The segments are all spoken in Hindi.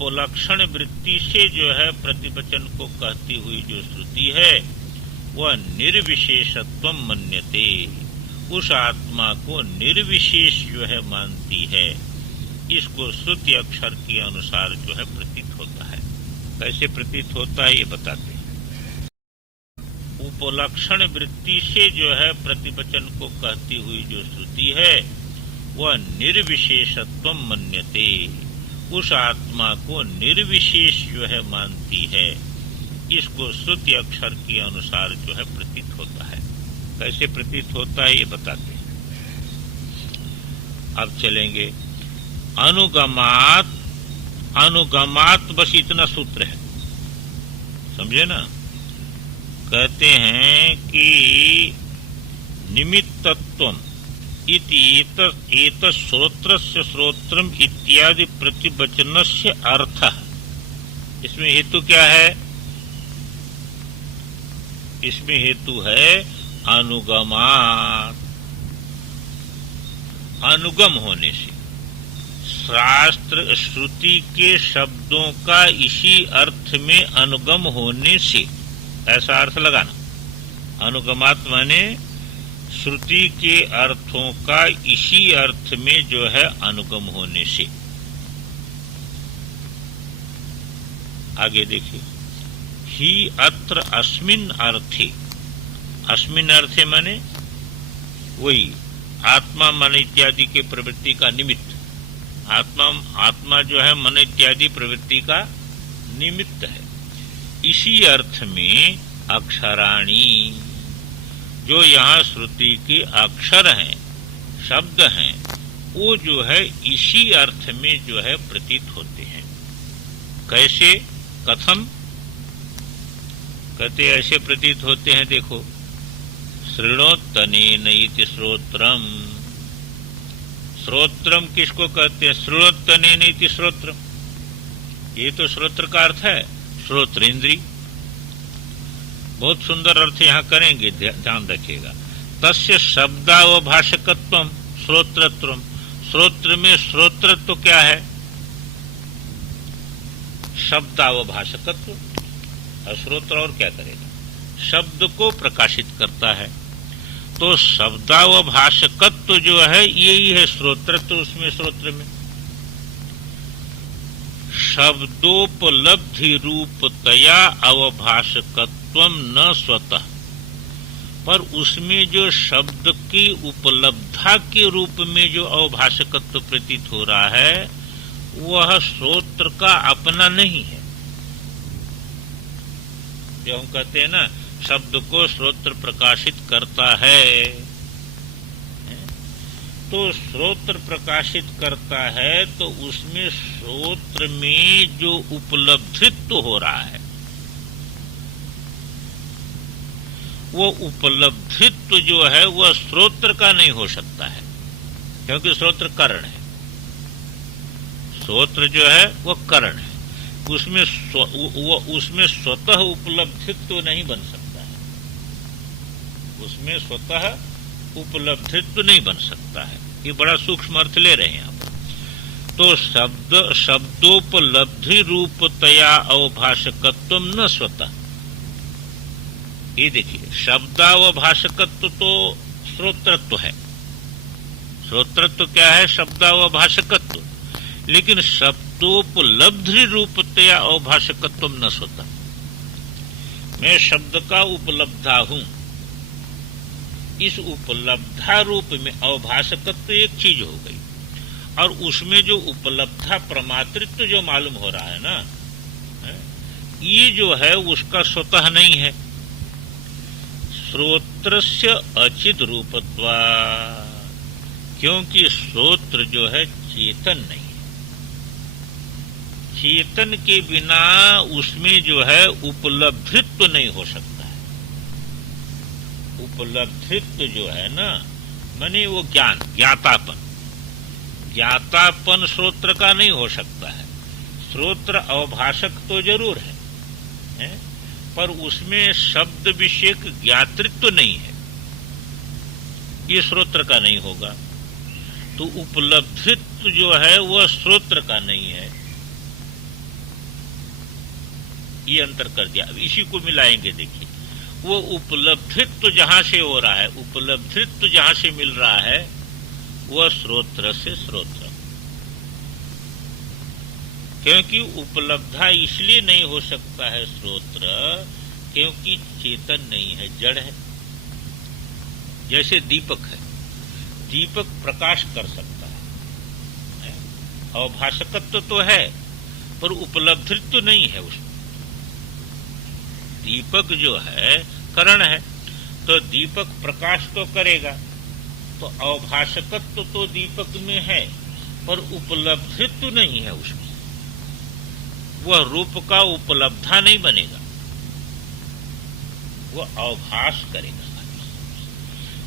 उपलक्षण वृत्ति से जो है प्रतिवचन को कहती हुई जो श्रुति है वह निर्विशेषत्व मन्यते, उस आत्मा को निर्विशेष जो है मानती है। इसको श्रुति अक्षर के अनुसार जो है प्रतीत होता है। कैसे प्रतीत होता है ये बताते हैं। उपलक्षण वृत्ति से जो है प्रतिवचन को कहती हुई जो श्रुति है वह निर्विशेषत्व मन्यते, उस आत्मा को निर्विशेष जो है मानती है। इसको श्रुति अक्षर के अनुसार जो है प्रतीत होता है। कैसे प्रतीत होता है ये बताते हैं। अब चलेंगे अनुगमात। अनुगमात बस इतना सूत्र है, समझे ना। कहते हैं कि निमित्तत्वम इति श्रोत्रस्य श्रोत्रम इत्यादि प्रतिवचनस्य अर्थः। इसमें हेतु क्या है? इसमें हेतु है अनुगमात, अनुगम होने से, शास्त्र श्रुति के शब्दों का इसी अर्थ में अनुगम होने से, ऐसा अर्थ लगाना। अनुगमात माने श्रुति के अर्थों का इसी अर्थ में जो है अनुगम होने से। आगे देखिए, ही अत्र अस्मिन् अर्थे। अस्मिन् अर्थे माने वही आत्मा मन इत्यादि के प्रवृत्ति का निमित्त। आत्मा जो है मन इत्यादि प्रवृत्ति का निमित्त है। इसी अर्थ में अक्षराणी, जो यहाँ श्रुति के अक्षर हैं, शब्द हैं, वो जो है इसी अर्थ में जो है प्रतीत होते हैं। कैसे? कथम? कहते ऐसे प्रतीत होते हैं। देखो, शृणोत्तनेन इति श्रोत्रम। श्रोत्रम किसको कहते हैं? शृणोत्तनेन इति श्रोत्रम। ये तो श्रोत्र का अर्थ है, श्रोत्र इंद्री। बहुत सुंदर अर्थ यहाँ करेंगे, ध्यान रखिएगा। तस्य शब्दावभाषकत्वम श्रोत्रत्वम। श्रोत्र में श्रोत्रत्व क्या है? शब्दावभाषकत्व। और श्रोत्र और क्या करेगा? शब्द को प्रकाशित करता है। तो शब्दावभाषकत्व जो है यही है श्रोत्रत्व। उसमें श्रोत्र में शब्दोपलब्धि रूपतया अवभाषकत्वम न स्वतः, पर उसमें जो शब्द की उपलब्धा के रूप में जो अवभाषकत्व प्रतीत हो रहा है वह श्रोत्र का अपना नहीं है। जो हम कहते हैं ना, शब्द को श्रोत्र प्रकाशित करता है, तो श्रोत्र प्रकाशित करता है तो उसमें श्रोत्र में जो उपलब्धित्व हो रहा है वो उपलब्धित्व जो है वह श्रोत्र का नहीं हो सकता है, क्योंकि श्रोत्र करण है। श्रोत्र जो है वह करण है, उसमें स्वतः उपलब्धित्व नहीं बन सकता है। उसमें स्वतः उपलब्धित्व नहीं बन सकता है। ये बड़ा सूक्ष्म अर्थ ले रहे हैं आप। तो शब्दोपलब्धि रूपतया अवभाषकत्व न स्वतः। ये देखिए, शब्दावभाषकत्व तो श्रोत्रत्व है। श्रोत्रत्व क्या है? शब्दावभाषकत्व। लेकिन शब्दोपलब्धि रूपतया अवभाषकत्व न स्वतः। मैं शब्द का उपलब्धा हूं। इस उपलब्धा रूप में अवभाषकत्व एक चीज हो गई, और उसमें जो उपलब्धा प्रमातृत्व जो मालूम हो रहा है ना, ये जो है उसका स्वतः नहीं है। श्रोत्रस्य अचित रूपत्वा, क्योंकि श्रोत्र जो है चेतन नहीं है। चेतन के बिना उसमें जो है उपलब्धित्व नहीं हो सकता। उपलब्धित्व जो है ना, माने वो ज्ञान, ज्ञातापन। ज्ञातापन श्रोत्र का नहीं हो सकता है। श्रोत्र अवभाषक तो जरूर है, पर उसमें शब्द विषयक ज्ञातृत्व नहीं है। ये श्रोत्र का नहीं होगा। तो उपलब्धित्व जो है वह श्रोत्र का नहीं है। ये अंतर कर दिया। अब इसी को मिलाएंगे, देखिए वो उपलब्धित्व जहां से हो रहा है, उपलब्धित्व जहां से मिल रहा है वह श्रोत्र से श्रोत्र, क्योंकि उपलब्धा इसलिए नहीं हो सकता है श्रोत्र क्योंकि चेतन नहीं है, जड़ है। जैसे दीपक है, दीपक प्रकाश कर सकता है, अवभाषकत्व तो है पर उपलब्धित्व नहीं है उसमें। दीपक जो है करण है, तो दीपक प्रकाश तो करेगा, तो अवभाषकत्व तो दीपक में है पर उपलब्धित्व नहीं है उसमें, वह रूप का उपलब्धा नहीं बनेगा, वह अवभास करेगा।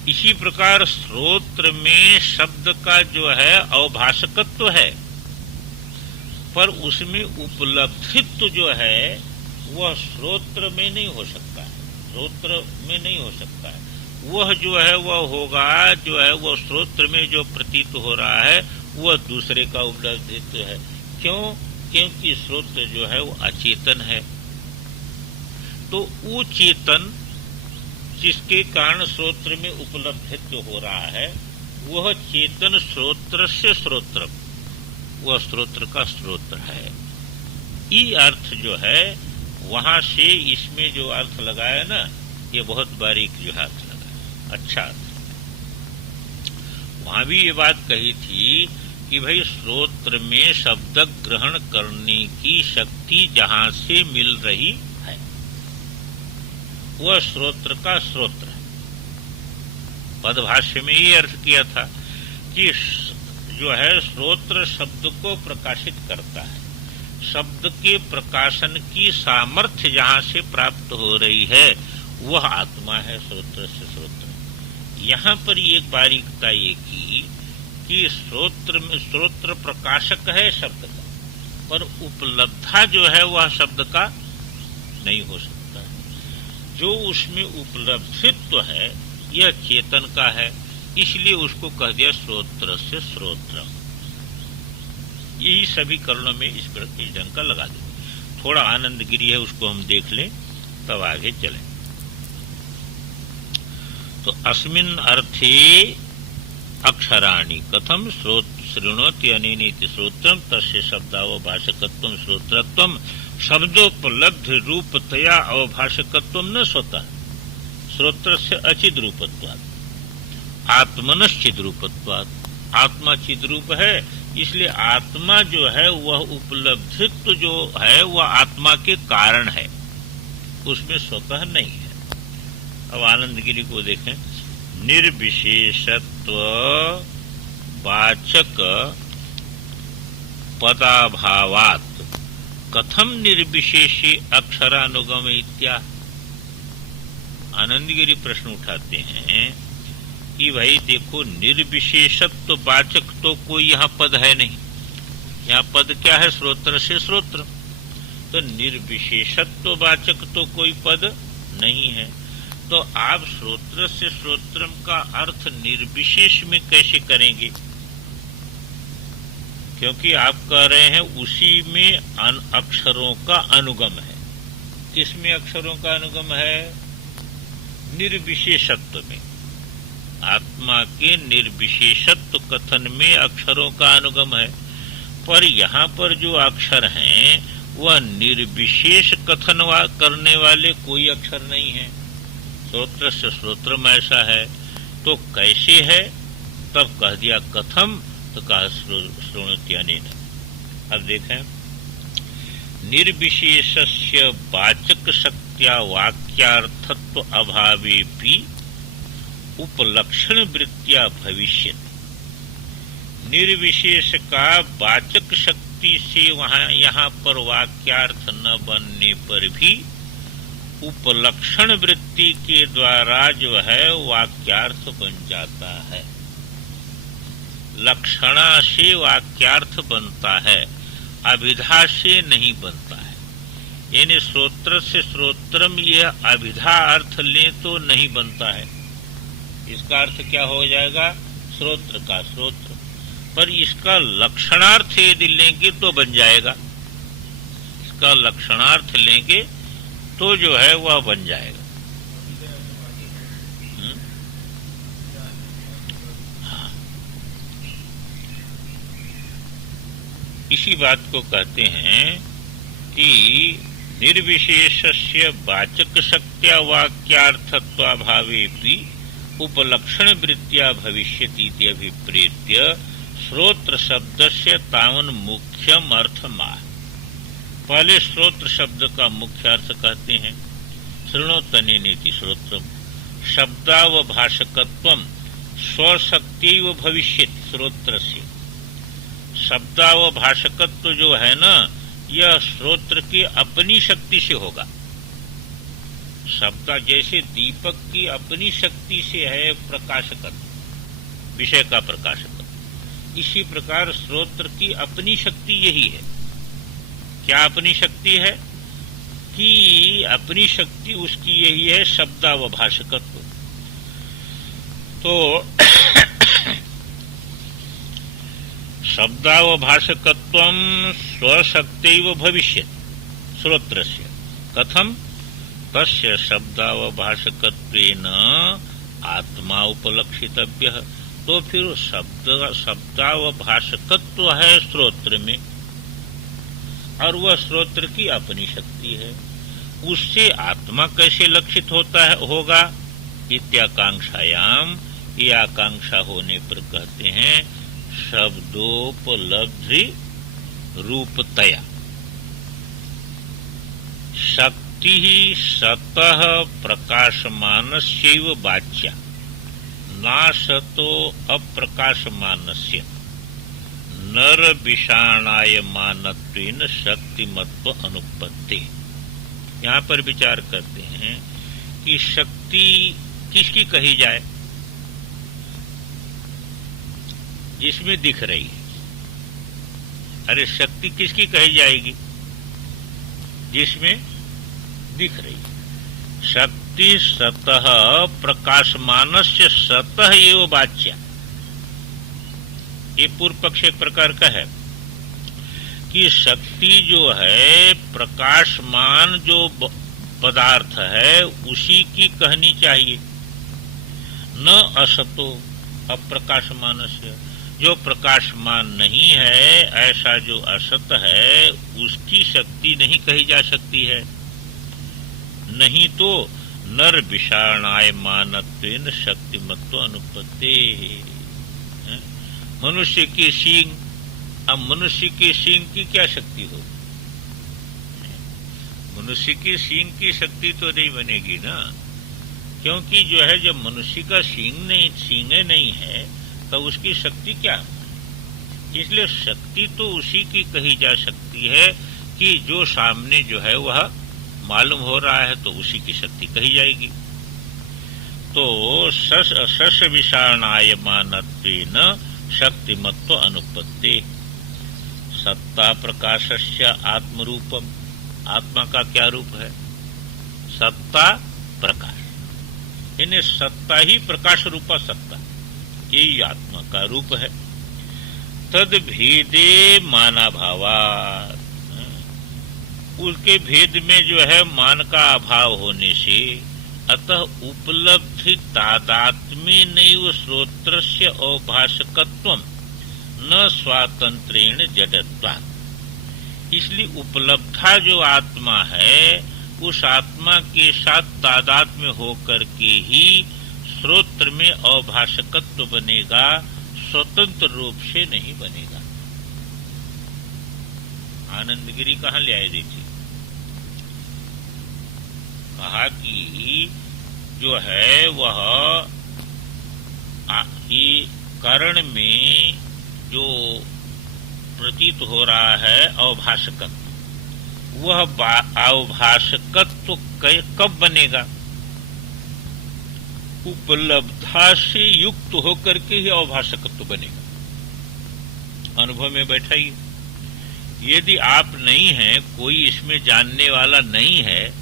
इसी प्रकार श्रोत्र में शब्द का जो है अवभाषकत्व है पर उसमें उपलब्धित्व जो है वह श्रोत्र में नहीं हो सकता है, श्रोत्र में नहीं हो सकता है। वह जो है वह होगा, जो है वह श्रोत्र में जो प्रतीत हो रहा है वह दूसरे का उपलब्धित्व है। क्यों? क्योंकि श्रोत्र जो है वो अचेतन है, तो वो चेतन जिसके कारण श्रोत्र में उपलब्धित्व हो रहा है वह चेतन श्रोत्र से श्रोत्र, वह श्रोत्र का श्रोत्र है। ये अर्थ जो है वहां से इसमें जो अर्थ लगाया ना, ये बहुत बारीक जो अर्थ लगाया, अच्छा अर्थ। वहां भी ये बात कही थी कि भाई श्रोत्र में शब्द ग्रहण करने की शक्ति जहां से मिल रही है वह श्रोत्र का श्रोत्र है। पदभाष्य में ये अर्थ किया था कि जो है श्रोत्र शब्द को प्रकाशित करता है, शब्द के प्रकाशन की सामर्थ्य जहां से प्राप्त हो रही है वह आत्मा है, श्रोत्र से श्रोत्र। यहां पर एक बारीकता ये की कि श्रोत्र में श्रोत्र प्रकाशक है शब्द का, पर उपलब्धा जो है वह शब्द का नहीं हो सकता है। जो उसमें उपलब्धित्व है यह चेतन का है, इसलिए उसको कह दिया श्रोत्र से श्रोत्र। यही सभी करणों में इस ढंग का लगा दें। थोड़ा आनंदगिरी है, उसको हम देख लें तब आगे चलें। तो अस्मिन् अर्थे अक्षराणि कथम शृणोति अनेनेति श्रोत्रम तस्य शब्दावभाषकत्वं श्रोत्रत्वं शब्दोपलब्धि रूपतया अवभाषकत्वं न स्वतः श्रोत्रस्य अचिद रूपत्वात् आत्मनश्चिद रूपत्वात्। आत्मा चिद रूप है, इसलिए आत्मा जो है वह उपलब्धित्व जो है वह आत्मा के कारण है, उसमें स्वतः नहीं है। अब आनंदगिरी को देखें। निर्विशेषत्व वाचक पदाभावात् कथम निर्विशेषे अक्षरानुगम इत्या। आनंदगिरी प्रश्न उठाते हैं कि भाई देखो, निर्विशेषत्व वाचक तो कोई यहाँ पद है नहीं, यहाँ पद क्या है? श्रोत्र से श्रोत्र। तो निर्विशेषत्व वाचक तो कोई पद नहीं है, तो आप श्रोत्र से श्रोत्रम का अर्थ निर्विशेष में कैसे करेंगे? क्योंकि आप कह रहे हैं उसी में अक्षरों का अनुगम है। किसमें अक्षरों का अनुगम है? निर्विशेषत्व में। आत्मा के निर्विशेषत्व कथन में अक्षरों का अनुगम है, पर यहाँ पर जो अक्षर हैं वह निर्विशेष कथन करने वाले कोई अक्षर नहीं है। श्रोत्र से श्रोत्रम ऐसा है, तो कैसे है? तब कह दिया कथम, तो कहा श्रोणोति अनेन। अब देखें, निर्विशेषस्य वाचक शक्त्या वाक्यार्थत्व अभावे भी उपलक्षण वृत्तिया भविष्यति। निर्विशेष का वाचक शक्ति से वहां यहाँ पर वाक्यार्थ न बनने पर भी उपलक्षण वृत्ति के द्वारा जो है वाक्यार्थ बन जाता है। लक्षणा से वाक्यार्थ बनता है, अभिधा से नहीं बनता है। यानी श्रोत्र से श्रोत्रम यह अभिधा अर्थ ले तो नहीं बनता है। इसका अर्थ क्या हो जाएगा? श्रोत्र का श्रोत्र। पर इसका लक्षणार्थ यदि लेंगे तो बन जाएगा। उसका लक्षणार्थ लेंगे तो जो है वह बन जाएगा। हाँ, इसी बात को कहते हैं कि निर्विशेषस्य वाचक शक्त्या वाक्यार्थत्वाभावेपि उपलक्षण वृत्त्या भविष्यति इति अभिप्रेत्य श्रोत्र शब्दस्य तावन मुख्यम अर्थमाह। पहले श्रोत्र शब्द का मुख्य अर्थ कहते हैं, शृणोतनेनेति श्रोत्रम, शब्दावभाषकत्वम स्वशक्त्यैव भविष्यति श्रोत्रस्य। शब्दावभाषकत्व जो है ना, यह श्रोत्र की अपनी शक्ति से होगा। शब्द जैसे दीपक की अपनी शक्ति से है प्रकाशकत्व, विषय का प्रकाशकत्व, इसी प्रकार श्रोत्र की अपनी शक्ति यही है। क्या अपनी शक्ति है? कि अपनी शक्ति उसकी यही है शब्दावभाषकत्व। तो शब्दावभाषकत्वं स्वशक्त्यैव भविष्यति श्रोत्रस्य। कथम? तस्य शब्दावभाषकत्वेन आत्मा उपलक्षितव्यः। तो फिर शब्दावभाषकत्व है श्रोत्र में, और वह श्रोत्र की अपनी शक्ति है, उससे आत्मा कैसे लक्षित होगा? इत्याकांक्षायाम, ये आकांक्षा होने पर कहते हैं शब्दोपलब्धि रूपतया। शक्ति सतः प्रकाशमानस्यैव वाच्या, नाशतो अप्रकाशमानस्य नर विषाणायमानत्वेन शक्तिमत्व अनुपत्ति। यहाँ पर विचार करते हैं कि शक्ति किसकी कही जाए? जिसमें दिख रही है। अरे शक्ति किसकी कही जाएगी? जिसमें दिख रही है। शक्ति सतः प्रकाशमानस्य सतः एव वाच्या। ये पूर्व पक्ष एक प्रकार का है कि शक्ति जो है प्रकाशमान जो पदार्थ है उसी की कहनी चाहिए, न असतो अप्रकाशमानस्य। जो प्रकाशमान नहीं है, ऐसा जो असत है, उसकी शक्ति नहीं कही जा सकती है। नहीं तो नर विषाणायमानत्वेन शक्तिमत्व अनुपत्ते। मनुष्य के सींग, अब मनुष्य के सींग की क्या शक्ति होगी? मनुष्य की सींग की शक्ति तो नहीं बनेगी ना, क्योंकि जो है जब मनुष्य का सींगे नहीं है तो उसकी शक्ति क्या है? इसलिए शक्ति तो उसी की कही जा सकती है कि जो सामने जो है वह मालूम हो रहा है, तो उसी की शक्ति कही जाएगी। तो शश विषाणायमानत्वेन शक्तिमत्व अनुपत्ति। सत्ता प्रकाशस्य आत्मरूपम। आत्मा का क्या रूप है? सत्ता प्रकाश। इन्हें सत्ता ही प्रकाश रूपा सत्ता, यही आत्मा का रूप है। तद भेदे माना भावा। उसके भेद में जो है मान का अभाव होने से, अतः उपलब्धि तादात्म्य नैव श्रोत्रस्य अभाषकत्वम न स्वातंत्रेण जडत्वात्। इसलिए उपलब्धा जो आत्मा है, उस आत्मा के साथ तादात्म्य होकर के ही श्रोत्र में अभाषकत्व बनेगा, स्वतंत्र रूप से नहीं बनेगा। आनंदगिरी कहाँ ले आए? देखिए, कहा कि जो है वह ये कर्ण में जो प्रतीत हो रहा है अवभाषकत्व, वह अवभाषकत्व कब बनेगा? उपलब्धा से युक्त होकर के ही अवभाषकत्व बनेगा। अनुभव में बैठाइए। यदि आप नहीं हैं, कोई इसमें जानने वाला नहीं है,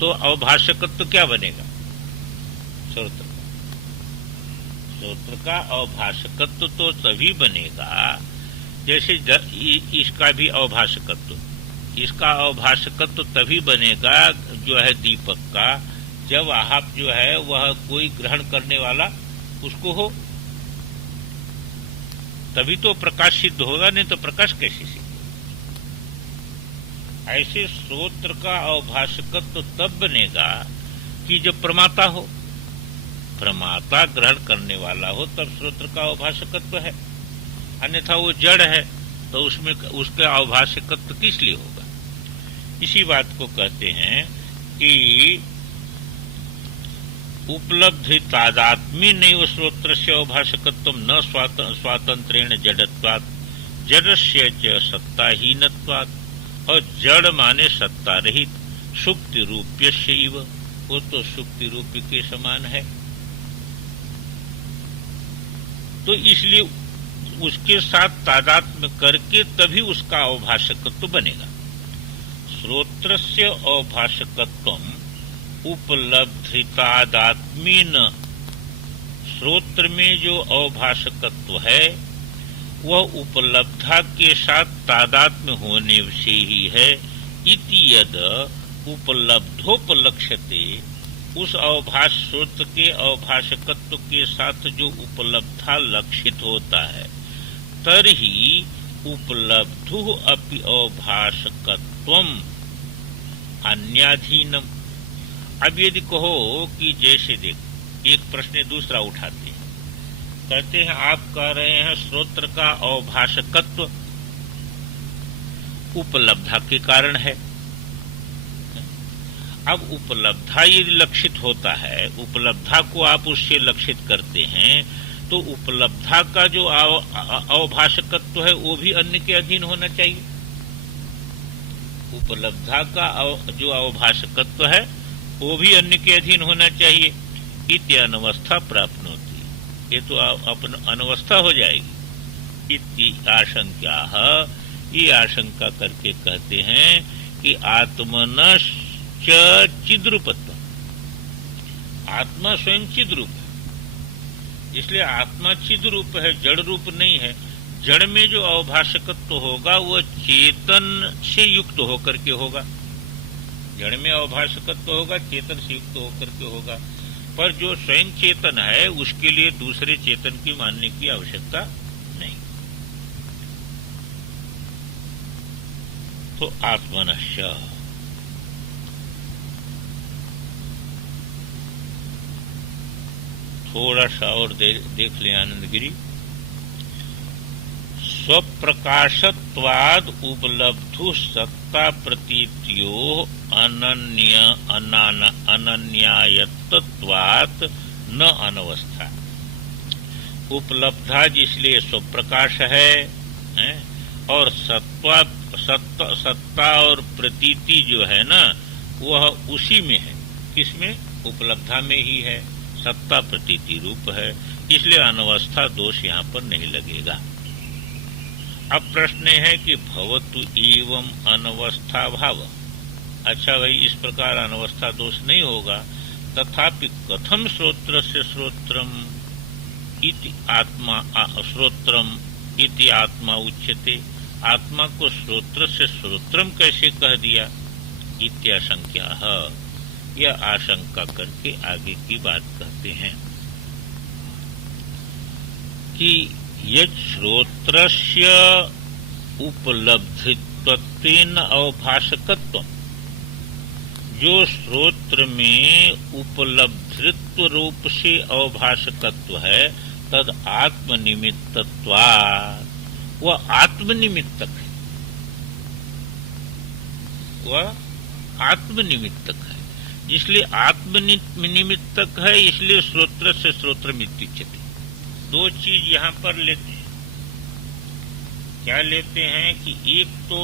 तो अवभाषकत्व क्या बनेगा? श्रोत्र का। श्रोत्र का अवभाषकत्व तो तभी बनेगा जैसे इसका भी अवभाषकत्व, इसका अवभाषकत्व तभी बनेगा जो है दीपक का, जब आप जो है वह कोई ग्रहण करने वाला उसको हो, तभी तो प्रकाश सिद्ध होगा, नहीं तो प्रकाश कैसे सिद्ध होगा। ऐसे श्रोत्र का अवभाषकत्व तब बनेगा कि जब प्रमाता हो, प्रमाता ग्रहण करने वाला हो, तब श्रोत्र का अवभाषकत्व है। अन्यथा वो जड़ है तो उसमें उसका अवभाषकत्व किस लिए होगा। इसी बात को कहते हैं कि उपलब्धि तादात्म्य नैव श्रोत्र से अवभाषकत्व न स्वातंत्रेण जड़त्वात् जड़स्य च सत्ताहीनत्वात्, और जड़ माने सत्ता रहित, सुक्ति रूप्यस्यैव, वो तो सुक्ति रूपी के समान है। तो इसलिए उसके साथ तादात्म्य करके तभी उसका अवभाषकत्व बनेगा। श्रोत्रस्य अवभाषकत्वम् उपलब्धितादात्म्येन, श्रोत्र में जो अवभाषकत्व है वह उपलब्धा के साथ तादात्म्य होने से ही है। इति यद उपलब्धोपलक्ष्यते, उस अवभाष श्रोत्र के अवभाषकत्व के साथ जो उपलब्धा लक्षित होता है, तर्हि उपलब्धु अपि अवभाषकत्वम अन्याधीनम। अब यदि कहो कि जैसे देख, एक प्रश्न दूसरा उठाते हैं, कहते हैं आप कह रहे हैं श्रोत्र का अवभाषकत्व उपलब्धा के कारण है। अब उपलब्धा यदि लक्षित होता है, उपलब्धा को आप उससे लक्षित करते हैं, तो उपलब्धा का जो अवभाषकत्व है वो भी अन्य के अधीन होना चाहिए। उपलब्धा का जो अवभाषकत्व है वो भी अन्य के अधीन होना चाहिए। इति अनवस्था प्राप्त होती, ये तो अपन अनवस्था हो जाएगी। इति आशंका, ये आशंका करके कहते हैं कि आत्मनश्च चिद्रूपत्व, आत्मा स्वयं चिद रूप है, इसलिए आत्मा चिद रूप है, जड़ रूप नहीं है। जड़ में जो अवभाषकत्व होगा वह चेतन से युक्त होकर के होगा। जड़ में अवभाषकत्व होगा चेतन से युक्त होकर के होगा, पर जो स्वयं चेतन है उसके लिए दूसरे चेतन की मानने की आवश्यकता नहीं। तो आत्मनश्य, थोड़ा सा और देख ले आनंदगिरी। स्वप्रकाशत्वाद उपलब्धु सत्ता प्रतीत्यो अनन्यायत्वात् न अनवस्था। उपलब्धा जिसलिए स्वप्रकाश है, और सत्ता और प्रतीति जो है ना वह उसी में है। किसमें? उपलब्धा में ही है, सत्ता प्रतीति रूप है, इसलिए अनवस्था दोष यहाँ पर नहीं लगेगा। अब प्रश्न है कि भवतु एवं अनवस्था भाव। अच्छा भाई, इस प्रकार अनवस्था दोष नहीं होगा, तथापि कथम श्रोत्र से श्रोत्रम इति आत्मा श्रोत्रम इति आत्मा उच्यते। आत्मा को श्रोत्र से श्रोत्रम कैसे कह दिया? इत्याशंका, यह आशंका करके आगे की बात कहते हैं कि यत् श्रोत्रस्य उपलब्धित्वेन अवभाषकत्व, जो श्रोत्र में उपलब्धित्व रूप से अवभाषकत्व है, तद आत्मनिमित्तत्वात्, वह आत्मनिमित्तक है, वह आत्मनिमित्तक है। इसलिए आत्मनिमित्तक है, इसलिए श्रोत्र से श्रोत्रमित्युच्यते। दो चीज यहाँ पर लेते हैं। क्या लेते हैं कि एक तो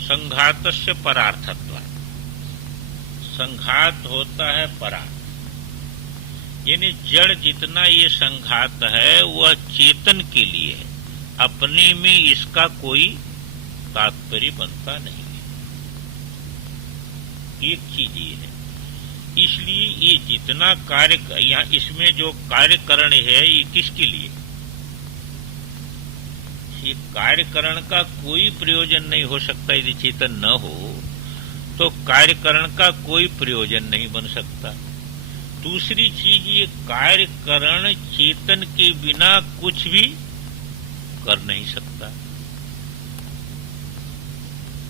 संघातस्य परार्थत्व, संघात होता है परार्थ, यानी जड़ जितना ये संघात है वह चेतन के लिए है, अपने में इसका कोई तात्पर्य बनता नहीं है। एक चीज ये है, इसलिए ये जितना कार्य यहाँ इसमें जो कार्यकरण है ये किसके लिए? ये कार्यकरण का कोई प्रयोजन नहीं हो सकता। यदि चेतन न हो तो कार्यकरण का कोई प्रयोजन नहीं बन सकता। दूसरी चीज, ये कार्यकरण चेतन के बिना कुछ भी कर नहीं सकता।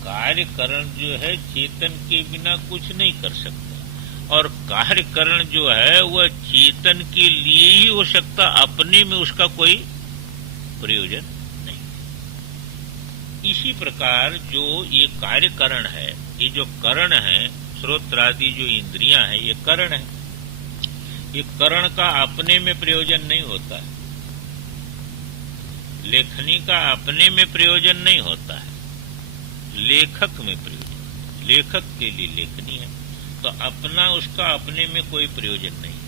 कार्यकरण जो है चेतन के बिना कुछ नहीं कर सकता, और कार्यकरण जो है वह चेतन के लिए ही हो सकता, अपने में उसका कोई प्रयोजन नहीं। इसी प्रकार जो ये कार्यकरण है, ये जो करण है, श्रोत्र आदि जो इंद्रियां हैं, ये करण है। ये करण का अपने में प्रयोजन नहीं होता है। लेखनी का अपने में प्रयोजन नहीं होता है, लेखक में प्रयोजन। लेखक के लिए लेखनी है, तो अपना उसका अपने में कोई प्रयोजन नहीं।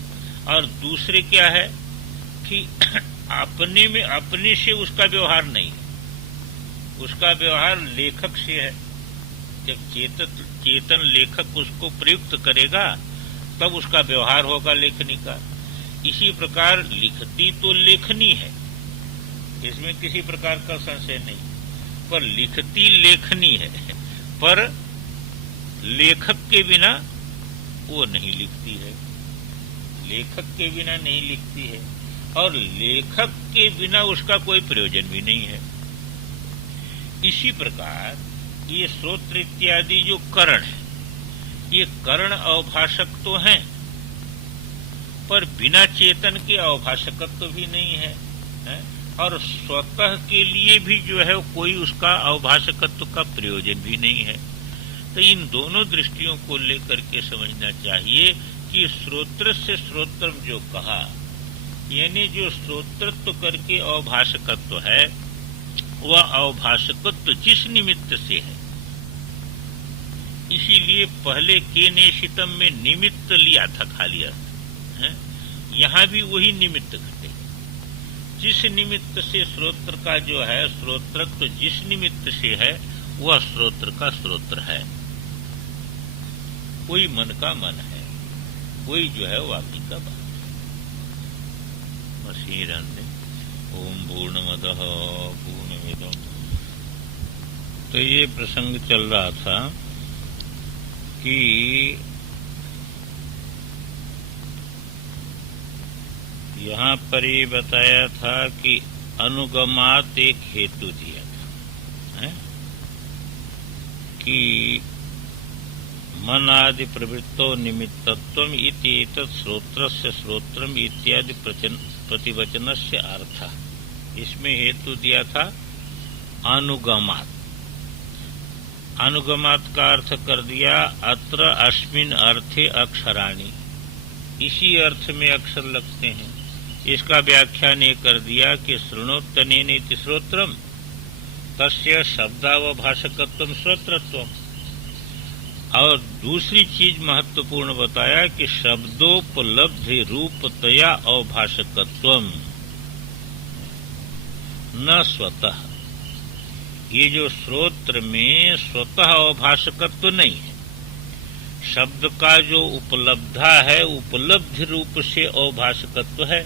और दूसरे क्या है कि अपने में अपने से उसका व्यवहार नहीं है, उसका व्यवहार लेखक से है। जब चेतन लेखक उसको प्रयुक्त करेगा तब उसका व्यवहार होगा लेखनी का। इसी प्रकार लिखती तो लेखनी है, इसमें किसी प्रकार का संशय नहीं, पर लिखती लेखनी है, पर लेखक के बिना वो नहीं लिखती है, लेखक के बिना नहीं लिखती है, और लेखक के बिना उसका कोई प्रयोजन भी नहीं है। इसी प्रकार ये श्रोत्र इत्यादि जो करण है, ये करण अवभाषक तो हैं, पर बिना चेतन के अवभाषकत्व भी नहीं है, और स्वतः के लिए भी जो है कोई उसका अवभाषकत्व का प्रयोजन भी नहीं है। तो इन दोनों दृष्टियों को लेकर के समझना चाहिए कि श्रोत्र से श्रोत्रम जो कहा, यानी जो श्रोत्रत्व करके अवभाषकत्व है, वह अवभाषकत्व जिस निमित्त से है। इसीलिए पहले के नेशितम में निमित्त लिया था खाली अर्थ, यहां भी वही निमित्त घटे। जिस निमित्त से श्रोत्र का जो है श्रोत्रत्व जिस निमित्त से है, वह श्रोत्र का श्रोत्र है। कोई मन का मन है, कोई जो है वाक्य का बात है। ओम पूर्णमदः पूर्णमिदम्। तो ये प्रसंग चल रहा था कि यहाँ पर ये बताया था कि अनुगमात एक हेतु दिया था, है? कि मन आदि प्रवृत्तो निमित्तत्वम इति एतत् श्रोत्रस्य श्रोत्रम इत्यादि प्रतिवचनस्य अर्थ। इसमें हेतु दिया था अनुगमात। अनुगमात का अर्थ कर दिया अत्र अस्मिन् अर्थे अक्षराणि, इसी अर्थ में अक्षर लगते हैं। इसका व्याख्यान ये कर दिया कि शृणोत्तनेनेति श्रोत्रम तस्य शब्दावभाषकत्वम श्रोत्रत्वम। और दूसरी चीज महत्वपूर्ण बताया कि शब्दोपलब्धि रूपतया अवभाषकत्वम न स्वतः। ये जो श्रोत्र में स्वतः अवभाषकत्व नहीं है, शब्द का जो उपलब्धा है उपलब्धि रूप से अवभाषकत्व है,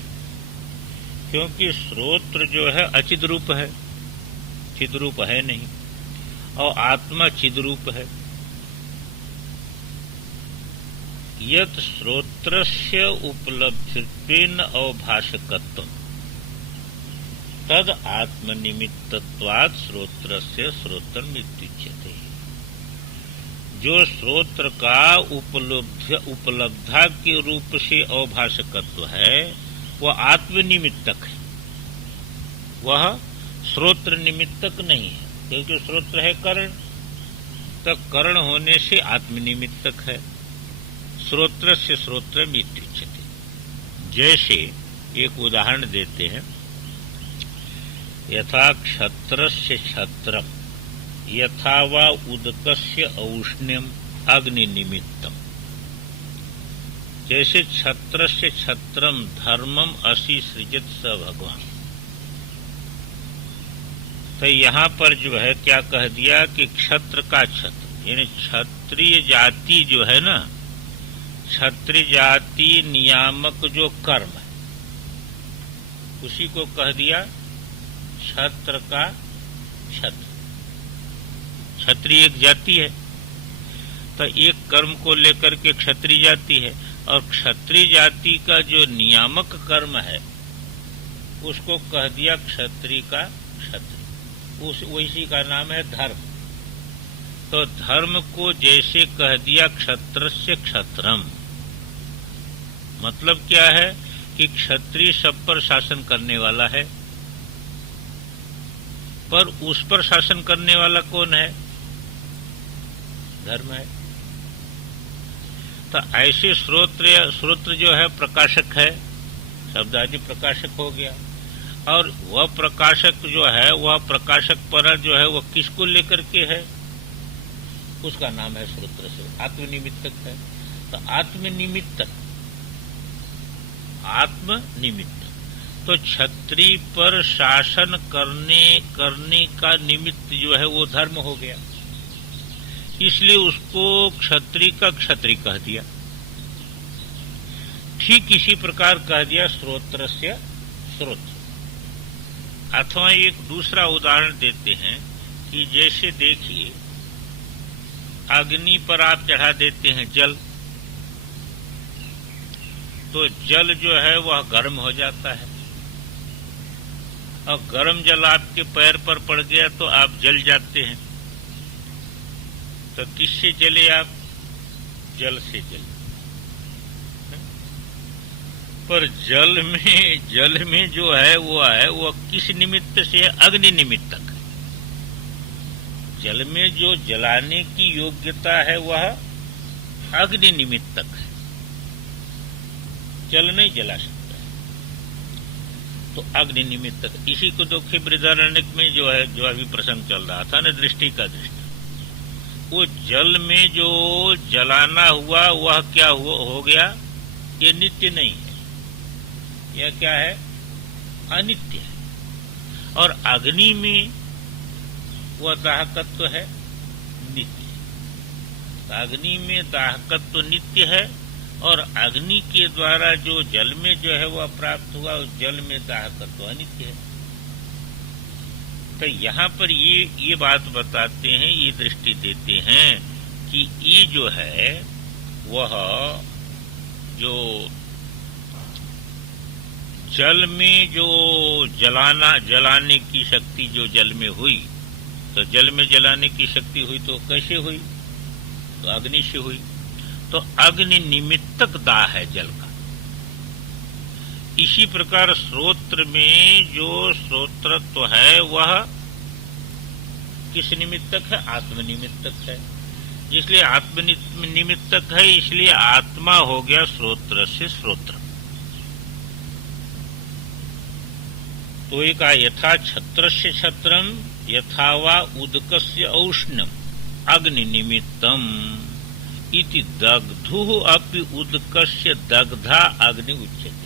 क्योंकि श्रोत्र जो है अचिद रूप है, चिद रूप है नहीं, और आत्मा चिद रूप है। यत् श्रोत्रस्य उपलब्धित्वेन अवभाषकत्वम् तद आत्मनिमित्तत्वात् श्रोत्रस्य श्रोत्रम् इत्युच्यते। जो श्रोत्र का उपलब्धा के रूप से अवभाषकत्व है, वह आत्मनिमित्तक है, वह श्रोत्र निमित्तक नहीं है, क्योंकि श्रोत्र है करण, तब करण होने से आत्मनिमित्तक है। श्रोत्रस्य श्रोत्रम् इत्युच्यते। जैसे एक उदाहरण देते हैं, यथा क्षत्रस्य क्षत्रम यथा वा उदकस्य औष्ण्यम अग्नि निमित्तम। जैसे क्षत्रस्य क्षत्रम धर्मम असि सृजत स भगवान। तो यहाँ पर जो है क्या कह दिया कि क्षत्र का क्षत्र, यानी क्षत्रिय जाति जो है ना, क्षत्रिय जाति नियामक जो कर्म है, उसी को कह दिया क्षत्र का क्षत्र। क्षत्रिय एक जाति है, तो एक कर्म को लेकर के क्षत्रिय जाति है, और क्षत्रिय जाति का जो नियामक कर्म है उसको कह दिया क्षत्रिय का क्षत्रिय, उसी का नाम है धर्म। तो धर्म को जैसे कह दिया क्षत्रस्य क्षत्रम, मतलब क्या है कि क्षत्रिय सब पर शासन करने वाला है, पर उस पर शासन करने वाला कौन है? धर्म है। तो ऐसे श्रोत्र जो है प्रकाशक है, शब्द आदि प्रकाशक हो गया, और वह प्रकाशक जो है वह प्रकाशक पर जो है वह किसको लेकर के है? उसका नाम है श्रोत्र से, आत्मनिमित्तक है। तो आत्मनिमित्तक, तो क्षत्रिय पर शासन करने का निमित्त जो है वो धर्म हो गया, इसलिए उसको क्षत्रिय का क्षत्रिय कह दिया। ठीक इसी प्रकार कह दिया श्रोत्रस्य श्रोत्र। अथवा एक दूसरा उदाहरण देते हैं कि जैसे देखिए अग्नि पर आप चढ़ा देते हैं जल, तो जल जो है वह गर्म हो जाता है, और गर्म जल आपके पैर पर पड़ गया तो आप जल जाते हैं। तो किससे जले आप? जल से जले। पर जल में जो है वो किस निमित्त से है? अग्नि निमित्तक। जल में जो जलाने की योग्यता है वह अग्नि निमित्तक है, जल नहीं जला सकता है, तो अग्नि निमित्तक। इसी को देखिए बृहदारण्यक में जो है, जो अभी प्रसंग चल रहा था ना, दृष्टि का दृष्टि, वो जल में जो जलाना हुआ वह क्या हो गया? ये नित्य नहीं है, यह क्या है? अनित्य है। और अग्नि में वह दाहकत्व है, नित्य। अग्नि में दाहकत्व नित्य है, और अग्नि के द्वारा जो जल में जो है वह प्राप्त हुआ, उस जल में दाहकत्व अनित्य है। तो यहाँ पर ये बात बताते हैं, ये दृष्टि देते हैं कि ये जो है वह जो जल में जो जलाने की शक्ति जो जल में हुई, तो जल में जलाने की शक्ति हुई तो कैसे हुई? तो अग्नि से हुई। तो अग्नि निमित्तक दाह है जल का। इसी प्रकार श्रोत्र में जो श्रोत्रत्व है वह किस निमित्तक है? आत्मनिमित्तक है। इसलिए आत्मनिमित्तक है, इसलिए आत्मा हो गया श्रोत्र से श्रोत्र। तो एक यथा छत्रस्य छत्रम यथा वा उदकस्य औष्ण्यम अग्नि निमित्तम इति दग्धुः अपि उदकस्य दग्धा अग्नि उच्यते।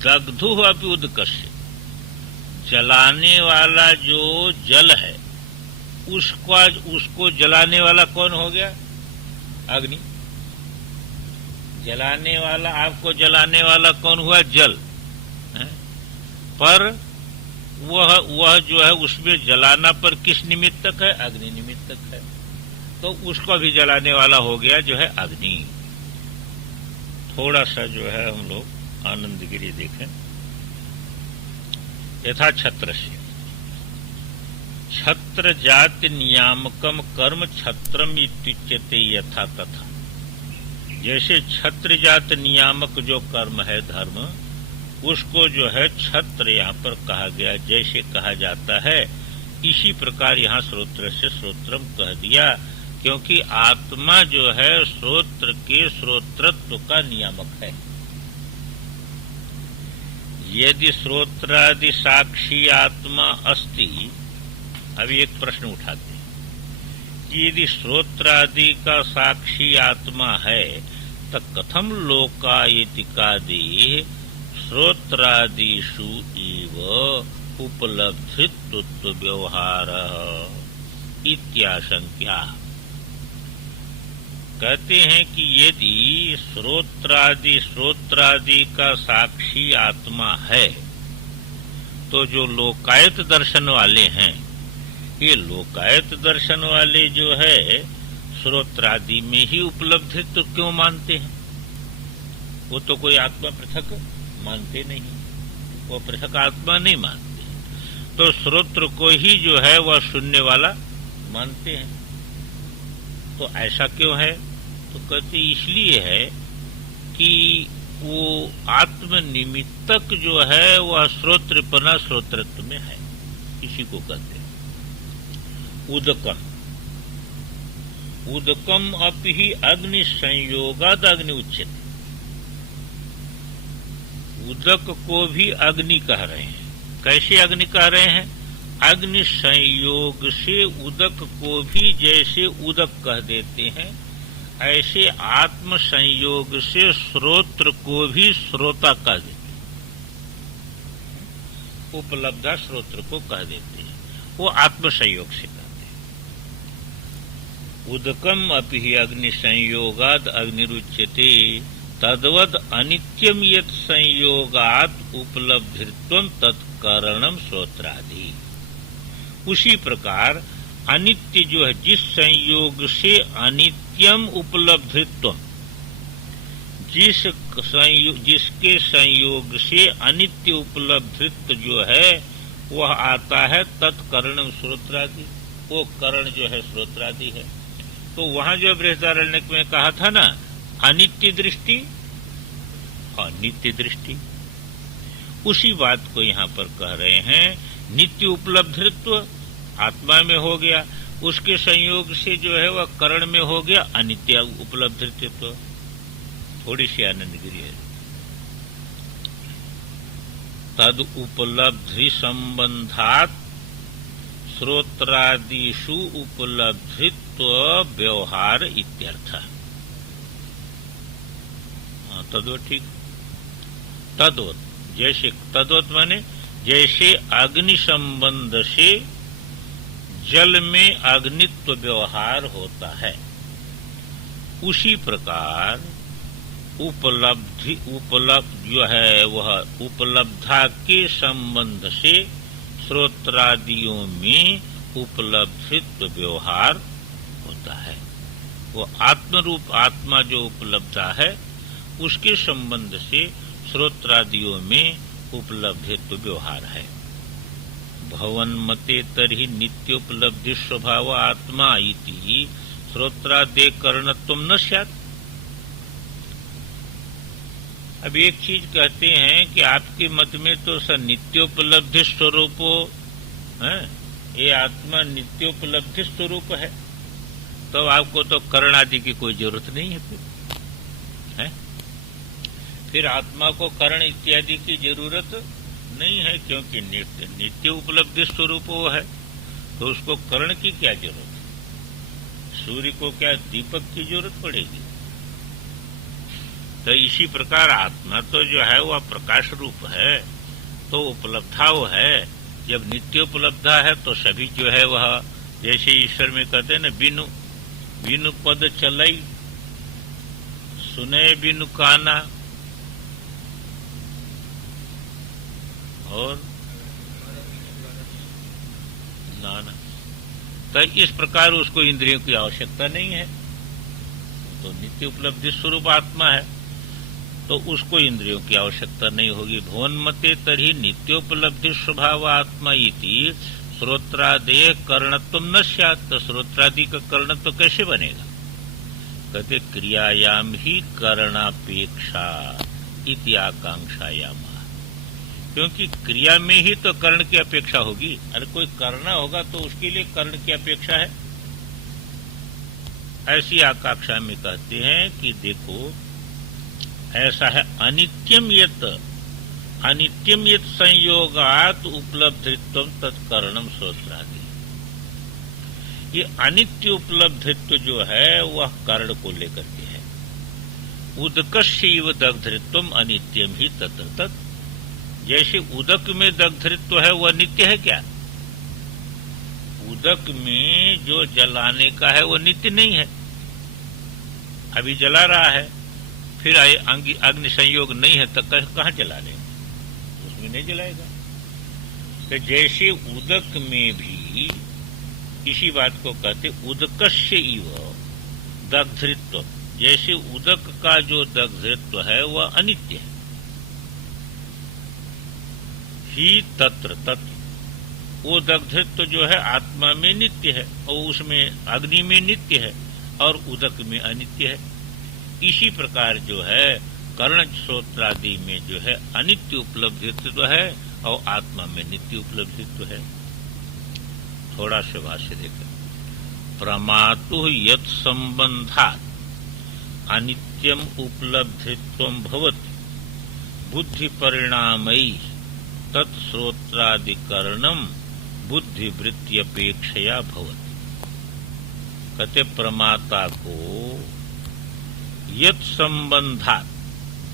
दग्धुः अपि उदकस्य, जलाने वाला जो जल है उसको जलाने वाला कौन हो गया? अग्नि। जलाने वाला, आपको जलाने वाला कौन हुआ? जल है? पर वह जो है उसमें जलाना पर किस निमित्तक है? अग्नि निमित्तक है। तो उसको भी जलाने वाला हो गया जो है अग्नि। थोड़ा सा जो है हम लोग आनंदगिरी देखें। यथा छत्र से छत्र जाति नियामकम कर्म छत्रम इत्युच्यते यथा तथा। जैसे छत्र जात नियामक जो कर्म है धर्म, उसको जो है छत्र यहाँ पर कहा गया, जैसे कहा जाता है इसी प्रकार यहाँ श्रोत्र से श्रोत्रम कह दिया, क्योंकि आत्मा जो है श्रोत्र के श्रोत्रत्व का नियामक है। यदि श्रोत्रादि साक्षी आत्मा अस्ति, अभी एक प्रश्न उठाते हैं कि यदि श्रोत्रादि का साक्षी आत्मा है तो कथम लोकायतिकादि श्रोत्रादिषु एव उपलब्धित्व व्यवहार इत्याशंक्या। कहते हैं कि यदि श्रोत्रादि का साक्षी आत्मा है तो जो लोकायत दर्शन वाले हैं, ये लोकायत दर्शन वाले जो है श्रोत्रादि में ही उपलब्धित्व क्यों मानते हैं? वो तो कोई आत्मा पृथक मानते नहीं, वो पृथक आत्मा नहीं मानते, तो श्रोत्र को ही जो है वह शून्य वाला मानते हैं। तो ऐसा क्यों है? तो कहते इसलिए है कि वो आत्मनिमित्तक जो है वह श्रोत्रपना श्रोत्रत्व में है, इसी को कहते हैं उदकम। उदकम अपि ही अग्नि संयोगाद अग्नि उच्यते। उदक को भी अग्नि कह रहे हैं। कैसे अग्नि कह रहे हैं? अग्नि संयोग से उदक को भी जैसे उदक कह देते हैं, ऐसे आत्म संयोग से श्रोत्र को भी श्रोता कह देते हैं। उपलब्धा श्रोत्र को कह देते हैं, वो आत्म संयोग से कहते हैं। उदकम अपि अग्नि संयोगाद अग्निरुच्यते तद्वद अनित्यम यत् संयोगात उपलब्धित्वम तत्कारणम श्रोत्रादि। उसी प्रकार अनित्य जो है, जिस संयोग से अनित्यम उपलब्धित्व, जिसके संयोग से अनित्य उपलब्धित्व जो है वह आता है, तत्करणम श्रोत्रादि, वो करण जो है श्रोत्रादि है। तो वहां जो बृहदारण्यक में कहा था ना, अनित्य दृष्टि और नित्य दृष्टि, उसी बात को यहाँ पर कह रहे हैं। नित्य उपलब्धित्व आत्मा में हो गया, उसके संयोग से जो है वह करण में हो गया अनित्य उपलब्धित्व। थोड़ी सी आनंदगिरी है। तद उपलब्धि संबंधात श्रोत्रादिषु उपलब्धित्व व्यवहार इत्यर्थ। तद्वत ठीक। तद्वत जैसे, तद्वत माने जैसे अग्नि संबंध से जल में अग्नित्व व्यवहार होता है, उसी प्रकार उपलब्ध जो है वह उपलब्धा के संबंध से श्रोत्रादियों में उपलब्धित्व व्यवहार होता है। वो आत्मरूप आत्मा जो उपलब्धा है, उसके संबंध से श्रोत्रादियों में उपलब्धित्व व्यवहार है। भवन मते तरहि नित्योपलब्धि स्वभाव आत्मा इति श्रोत्रादे करणत्वम न स्यात्। अब एक चीज कहते हैं कि आपके मत में तो स नित्योपलब्धि स्वरूपो है, ये आत्मा नित्योपलब्धि स्वरूप है, तो आपको तो करण आदि की कोई जरूरत नहीं है। फिर आत्मा को करण इत्यादि की जरूरत नहीं है, क्योंकि नित्य उपलब्धि स्वरूप वो है, तो उसको करण की क्या जरूरत है? सूर्य को क्या दीपक की जरूरत पड़ेगी? तो इसी प्रकार आत्मा तो जो है वह प्रकाश रूप है, तो उपलब्धा वो है। जब नित्य उपलब्धा है तो सभी जो है वह, जैसे ईश्वर में कहते हैं न, बिनु पद चलई सुने बिनु काना, और नाना। तो इस प्रकार उसको इंद्रियों की आवश्यकता नहीं है, तो नित्य उपलब्धि स्वरूप आत्मा है, तो उसको इंद्रियों की आवश्यकता नहीं होगी। भुवन मते तरहि नित्योपलब्धि स्वभाव आत्मा इति श्रोत्रादेय कर्णत्व न स्यात्। तो श्रोत्रादि का कर्णत्व कैसे बनेगा? कहते क्रियायाम ही कर्णापेक्षा इति आकांक्षायाम, क्योंकि क्रिया में ही तो कर्ण की अपेक्षा होगी। अरे कोई करना होगा तो उसके लिए कर्ण की अपेक्षा है। ऐसी आकांक्षा में कहते हैं कि देखो ऐसा है, अनित्यम यत् संयोगात उपलब्धित्व तत्करणम श्रोत्रादि। ये अनित्य उपलब्धित्व जो है वह कर्ण को लेकर के है। उदकस्यैव दग्धृत्वम अनित्यम ही तत्र तत्। जैसे उदक में दग्धृत्व है वह नित्य है क्या? उदक में जो जलाने का है वह नित्य नहीं है। अभी जला रहा है, फिर अग्नि संयोग नहीं है तो कहाँ जला लेगा? उसमें नहीं जलाएगा। तो जैसे उदक में भी इसी बात को कहते उदकस्य इव दग्धृत्व, जैसे उदक का जो दग्धृत्व है वह अनित्य है। ही तत्र तत्र, वो दग्धृत्व जो है आत्मा में नित्य है और उसमें अग्नि में नित्य है और उदक में अनित्य है। इसी प्रकार जो है कर्ण श्रोत्रादि में जो है अनित्य उपलब्धित्व है और आत्मा में नित्य उपलब्धित्व है। थोड़ा से भाष्य देखें। प्रमातु यत् संबंधात् अनित्यम उपलब्धित्वं भवति बुद्धि परिणामैः तत्श्रोत्रादिकरणम बुद्धिवृत्ति अपेक्षया भवति। कहते प्रमाता को यत् संबंधात्,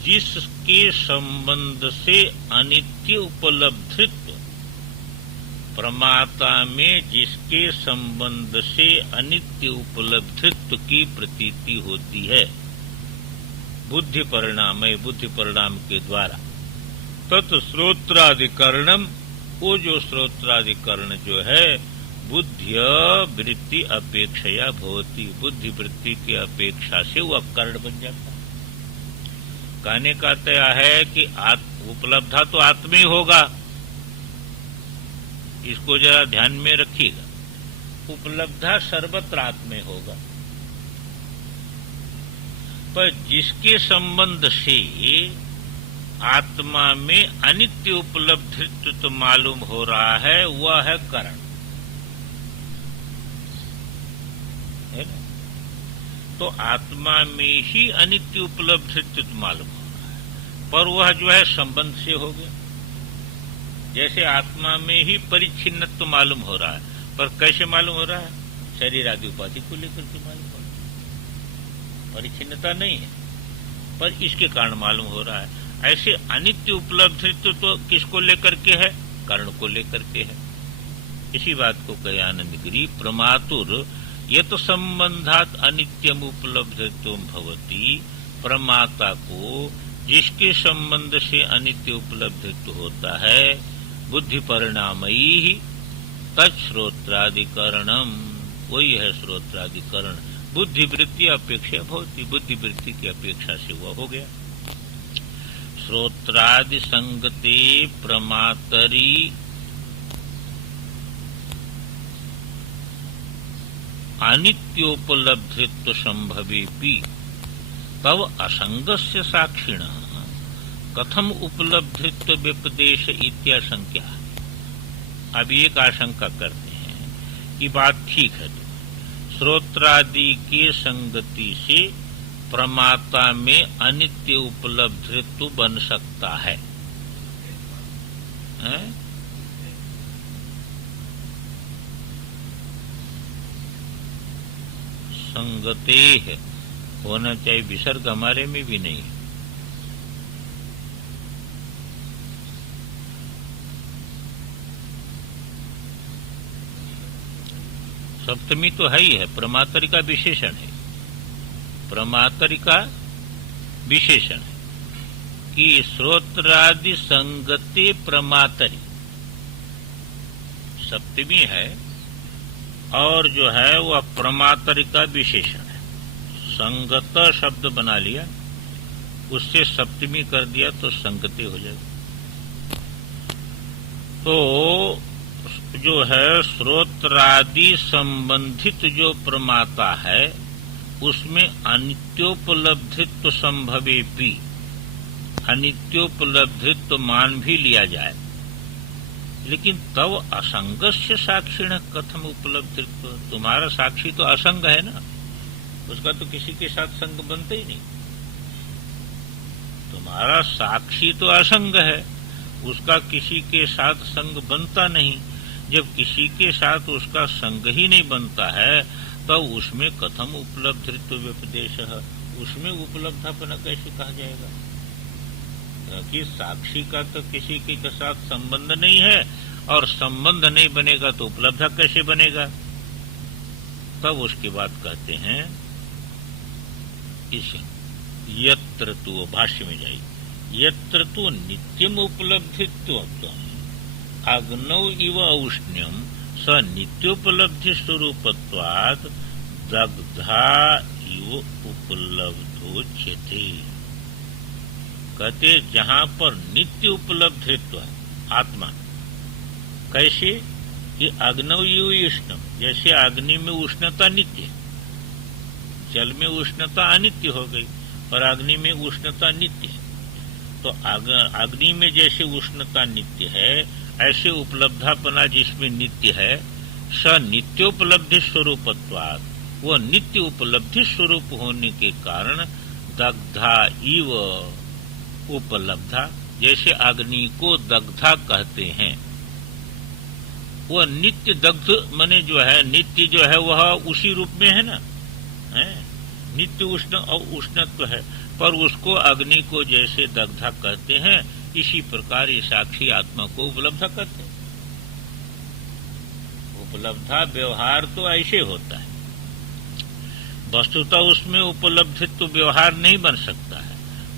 जिसके संबंध से अनित्य उपलब्धित्व, प्रमाता में जिसके संबंध से अनित्य उपलब्धित्व की प्रतीति होती है बुद्धि परिणाम के द्वारा, तत् श्रोत्रादिकरणम, वो जो श्रोत्रादिकरण जो है बुद्धिय वृत्ति अपेक्षया भवति, बुद्धि वृत्ति की अपेक्षा से वह कर्ण बन जाता है। कहने का तया है कि उपलब्धा तो आत्मा ही होगा, इसको जरा ध्यान में रखिएगा। उपलब्धा सर्वत्र आत्मा होगा, पर जिसके संबंध से आत्मा में अनित्य उपलब्धित्व तो मालूम हो रहा है वह है करण, है ना? तो आत्मा में ही अनित्य उपलब्धित्व मालूम हो रहा है, पर वह जो है संबंध से हो गया। जैसे आत्मा में ही परिच्छिन्नत्व मालूम हो रहा है, पर कैसे मालूम हो रहा है? शरीर आदि उपाधि को लेकर के मालूम हो रहा है, परिच्छिन्नता नहीं है, पर इसके कारण मालूम हो रहा है। ऐसे अनित्य उपलब्धित्व तो किसको लेकर के है? कर्ण को लेकर के है। इसी बात को कहे आनंद गिरी, प्रमातुर यत् संबंधात अनित्यम उपलब्धित्व भवति, प्रमाता को जिसके संबंध से अनित्य उपलब्धित्व होता है बुद्धि परिणामैः तच्छ्रोत्रादिकरणम, वही है श्रोत्रादिकरण, बुद्धिवृत्ति अपेक्षा भवति, बुद्धिवृत्ति की अपेक्षा से वह हो गया। श्रोत्रादि संगते प्रमातरी अनित्योपलब्धित्व संभवेपि तव असंगस्य साक्षिणः कथम उपलब्धित्व व्यपदेश इत्याशंका। अब एक आशंका करते हैं कि बात ठीक है, तो श्रोत्रादि के संगति से प्रमाता में अनित्य उपलब्धित्व बन सकता है, संगते है होना चाहिए, विसर्ग हमारे में भी नहीं। सप्तमी तो है ही है, प्रमातरी का विशेषण है, प्रमातरी का विशेषण है कि श्रोत्रादि संगति प्रमातरी सप्तमी है, और जो है वह प्रमातरी का विशेषण है। संगत शब्द बना लिया, उससे सप्तमी कर दिया तो संगति हो जाएगी। तो जो है श्रोत्रादि संबंधित जो प्रमाता है उसमें अनित्योपलब्धित्व संभवेपि, अनित्योपलब्धित्व मान भी लिया जाए, लेकिन तव असंगस्य साक्षिण कथम उपलब्धित्व, तुम्हारा साक्षी तो असंग है ना, उसका तो किसी के साथ संग बनता ही नहीं। तुम्हारा साक्षी तो असंग है, उसका किसी के साथ संग बनता नहीं। जब किसी के साथ उसका संग ही नहीं बनता है तो उसमें कथम उपलब्धित्व व्यपदेश, उसमें उपलब्धापना कैसे कहा जाएगा? क्योंकि साक्षी का तो किसी के साथ संबंध नहीं है, और संबंध नहीं बनेगा तो उपलब्धा कैसे बनेगा? तब उसके बाद कहते हैं इस यत्र तु, भाष्य में जाइए, यत्र तु नित्यम उपलब्धित्व, अग्नौ इव औष्ण्यम स नित्योपलब्धि स्वरूपत्वात् दग्धा इव उपलब्धोच्यते। कहते जहां पर नित्य उपलब्धित्व है आत्मा, कैसे कि अग्नौ इव उष्णम, जैसे अग्नि में उष्णता नित्य है, जल में उष्णता अनित्य हो गई और अग्नि में उष्णता नित्य है। तो अग्नि में जैसे उष्णता नित्य है, ऐसे उपलब्धापना जिसमें नित्य है, स नित्योपलब्धि स्वरूपत्वात्, वह नित्य उपलब्धि स्वरूप होने के कारण दग्धा इव उपलब्धा, जैसे अग्नि को दग्धा कहते हैं, वह नित्य दग्ध माने जो है नित्य जो है वह उसी रूप में है ना, है नित्य उष्ण और उष्णत्व है, पर उसको अग्नि को जैसे दग्धा कहते हैं, इसी प्रकार ये साक्षी आत्मा को उपलब्धा कहते हैं। उपलब्धा व्यवहार तो ऐसे होता है, वस्तुतः उसमें उपलब्धित्व व्यवहार नहीं बन सकता है,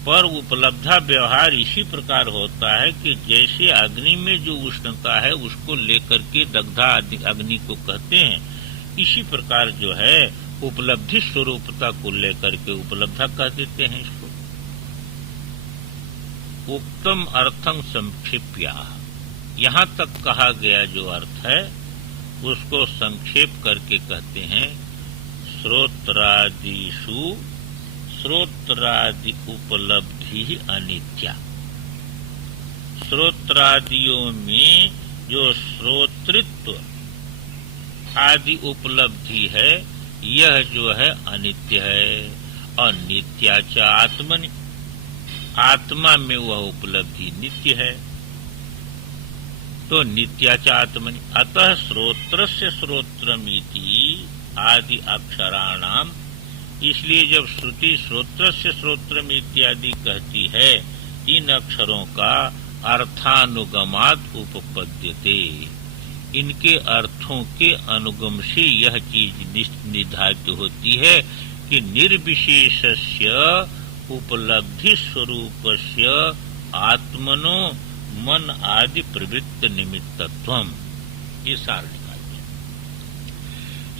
पर उपलब्धा व्यवहार इसी प्रकार होता है कि जैसे अग्नि में जो उष्णता है उसको लेकर के दग्धा अग्नि को कहते हैं, इसी प्रकार जो है उपलब्धि स्वरूपता को लेकर के उपलब्धा कह देते हैं इसको। उक्तम अर्थं संक्षिप्य, यहाँ तक कहा गया जो अर्थ है उसको संक्षेप करके कहते हैं, श्रोत्रादिषु श्रोत्रादि उपलब्धि अनित्या। श्रोत्रादियों में जो श्रोतृत्व आदि उपलब्धि है, यह जो है अनित्य है। और नित्याच आत्मनि, आत्मा में वह उपलब्धि नित्य है, तो नित्याच आत्मनि। अतः श्रोत्रस्य श्रोत्रमिति आदि अक्षराणाम, इसलिए जब श्रुति श्रोत्रस्य श्रोत्रम इत्यादि कहती है, इन अक्षरों का अर्थानुगमात् उपपद्यते, इनके अर्थों के अनुगम से यह चीज निर्धारित होती है कि निर्विशेषस्य उपलब्धि स्वरूपस्य आत्मनो मन आदि प्रवृत्त निमित्तत्वम। ये सार निकाल दिया।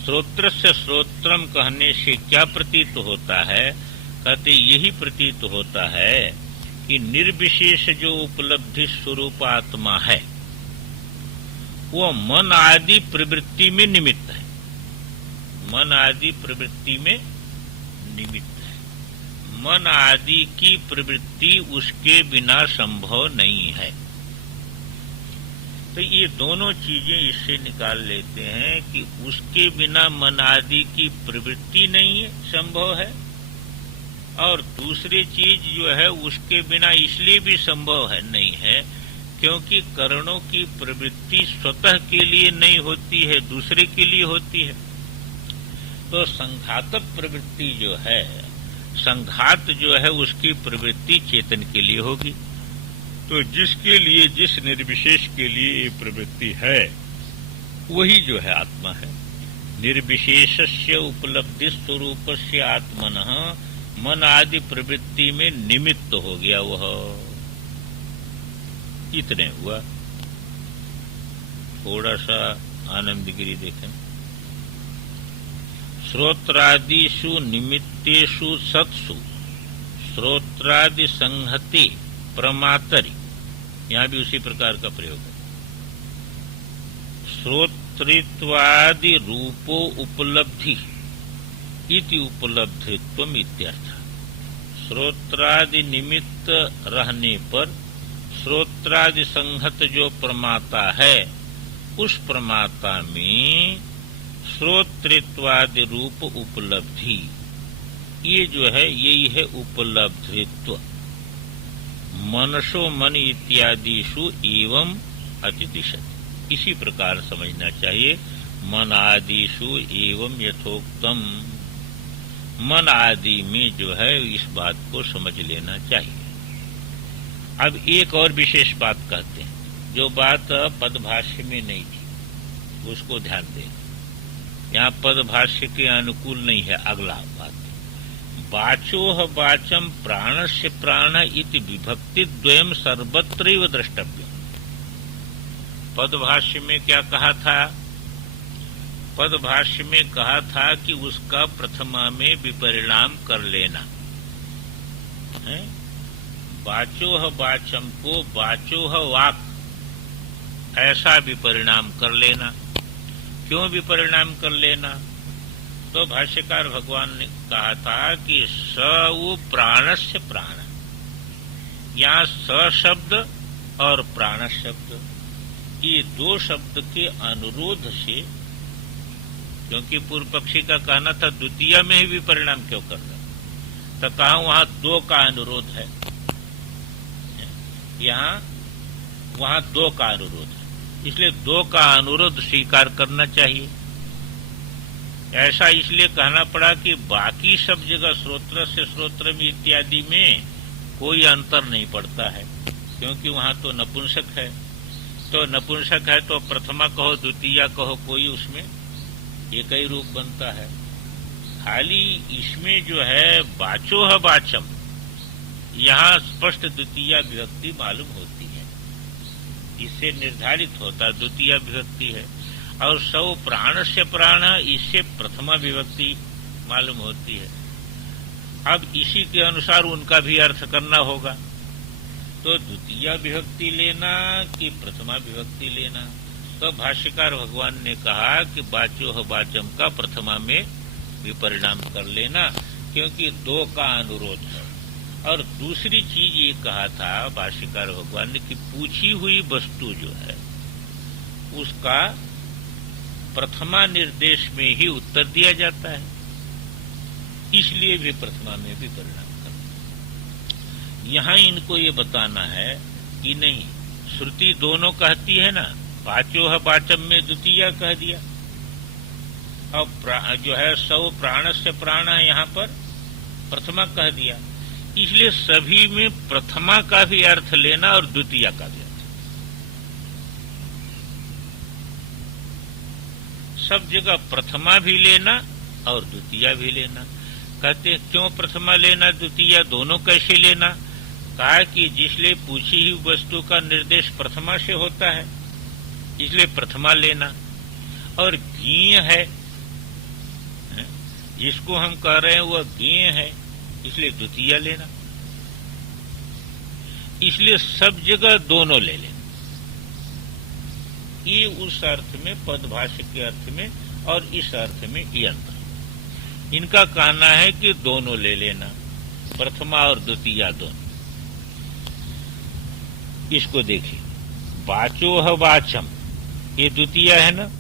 श्रोत्र से श्रोत्रम कहने से क्या प्रतीत होता है? कहते यही प्रतीत होता है कि निर्विशेष जो उपलब्धि स्वरूप आत्मा है वो मन आदि प्रवृत्ति में निमित्त है, मन आदि प्रवृत्ति में निमित्त है। मन आदि की प्रवृत्ति उसके बिना संभव नहीं है। तो ये दोनों चीजें इससे निकाल लेते हैं कि उसके बिना मन आदि की प्रवृत्ति नहीं है, संभव है, और दूसरी चीज जो है उसके बिना इसलिए भी संभव है नहीं है क्योंकि करणों की प्रवृत्ति स्वतः के लिए नहीं होती है, दूसरे के लिए होती है। तो संघात प्रवृत्ति जो है, संघात जो है उसकी प्रवृत्ति चेतन के लिए होगी। तो जिसके लिए, जिस निर्विशेष के लिए ये प्रवृत्ति है वही जो है आत्मा है। निर्विशेषस्य उपलब्धि स्वरूपस्य आत्मनः मन आदि प्रवृत्ति में निमित्त हो गया वह। इतने हुआ। थोड़ा सा आनंदगिरी देखें। श्रोत्रादिषु निमित्तेषु सत्सु श्रोत्रादि संहति प्रमातरि, यहाँ भी उसी प्रकार का प्रयोग है। श्रोतृत्वादि रूपो उपलब्धि इति उपलब्धित्वम इत्यर्थ। श्रोत्रादि निमित्त रहने पर श्रोत्रादि संहत जो प्रमाता है उस प्रमाता में श्रोतृत्वादि रूप उपलब्धि, ये जो है यही है उपलब्धित्व। मनसो मन इत्यादिषु एवं अतिदिशति, इसी प्रकार समझना चाहिए। मन आदिषु एवं यथोक्तम, मन आदि में जो है इस बात को समझ लेना चाहिए। अब एक और विशेष बात कहते हैं जो बात पदभाष्य में नहीं थी, उसको ध्यान दें। यहाँ पदभाष्य के अनुकूल नहीं है। अगला बात, वाचोह वाचम प्राणस्य प्राण इति विभक्ति द्वयम सर्वत्रैव द्रष्टव्य। पदभाष्य में क्या कहा था? पदभाष्य में कहा था कि उसका प्रथमा में विपरिणाम कर लेना है। वाचोह वाचम को वाचोह वाक ऐसा विपरिणाम कर लेना। क्यों विपरिणाम कर लेना? तो भाष्यकार भगवान ने कहा था कि स वो प्राणस्य प्राण, यहाँ स शब्द और प्राण शब्द, ये दो शब्द के अनुरोध से, क्योंकि पूर्व पक्षी का कहना था द्वितीय में ही विपरिणाम क्यों करना, तो कहा वहां दो का अनुरोध है, यहाँ वहां दो का अनुरोध है, इसलिए दो का अनुरोध स्वीकार करना चाहिए। ऐसा इसलिए कहना पड़ा कि बाकी सब जगह श्रोत्र से श्रोत्र इत्यादि में कोई अंतर नहीं पड़ता है, क्योंकि वहां तो नपुंसक है। तो नपुंसक है तो प्रथमा कहो द्वितीया कहो, कोई उसमें एक ही रूप बनता है। खाली इसमें जो है वाचोह वाचम, यहाँ स्पष्ट द्वितीया विभक्ति मालूम होती है, इससे निर्धारित होता द्वितीया विभक्ति है। और सौ प्राण से प्राण, इससे प्रथमा विभक्ति मालूम होती है। अब इसी के अनुसार उनका भी अर्थ करना होगा, तो द्वितीया विभक्ति लेना कि प्रथमा विभक्ति लेना। तो भाष्यकार भगवान ने कहा कि वाचोह वाचम का प्रथमा में विपरिणाम कर लेना, क्योंकि दो का अनुरोध है। और दूसरी चीज ये कहा था भाष्यकार भगवान ने कि पूछी हुई वस्तु जो है उसका प्रथमा निर्देश में ही उत्तर दिया जाता है, इसलिए भी प्रथमा में भी परिणाम करना। यहाँ इनको ये बताना है कि नहीं, श्रुति दोनों कहती है ना, वाचोह वाचम में द्वितीया कह दिया, और जो है सौ प्राण से प्राण है यहाँ पर प्रथमा कह दिया, इसलिए सभी में प्रथमा का भी अर्थ लेना और द्वितीया का भी अर्थ, सब जगह प्रथमा भी लेना और द्वितीया भी लेना। कहते हैं क्यों प्रथमा लेना द्वितीया दोनों कैसे लेना? कहा कि जिसलिए पूछी हुई वस्तु का निर्देश प्रथमा से होता है, इसलिए प्रथमा लेना। और ज्ञेय है, जिसको हम कह रहे हैं वह ज्ञेय है, इसलिए द्वितीया लेना। इसलिए सब जगह दोनों ले लेना। ये उस अर्थ में पदभाष्य के अर्थ में और इस अर्थ में ये अंतर। इनका कहना है कि दोनों ले लेना, प्रथमा और द्वितीया दोनों। इसको देखिए, वाचोह वाचम ये द्वितीया है ना,